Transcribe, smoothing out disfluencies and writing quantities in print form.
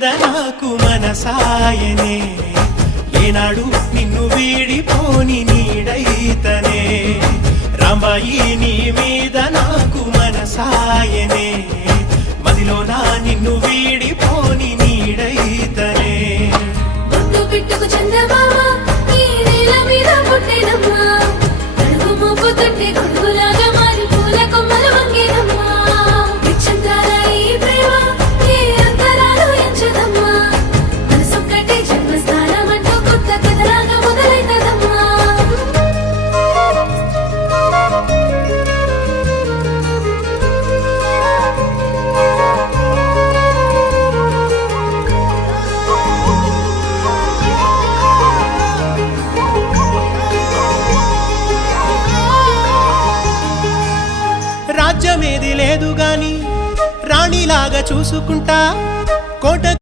మీద నాకు మనసాయనే ఏనాడు నిన్ను వీడిపోని నీడైతనే రాంబాయి నీ మీద నాకు మనసాయనే మదిలో నా నిన్ను వీడిపోని నీడైతనే బొట్టు పిట్టుకు చందమామ ఈ నేల మీద పుట్టినమ్మా కడుపు మోపు తొట్టి గొడుగులాగా మారి పూల కొమ్మలు వంగేనమ్మా విచ్ఛిన్నాల ఈ ప్రేమ ఏ అంతరాలు ఎంచదమ్మా మనసొక్కటే జన్మస్థానం అంటూ కొత్త కథలాగా మొదలైతదమ్మా రాజ్యమేది లేదు గాని రాణిలాగా చూసుకుంటా కోట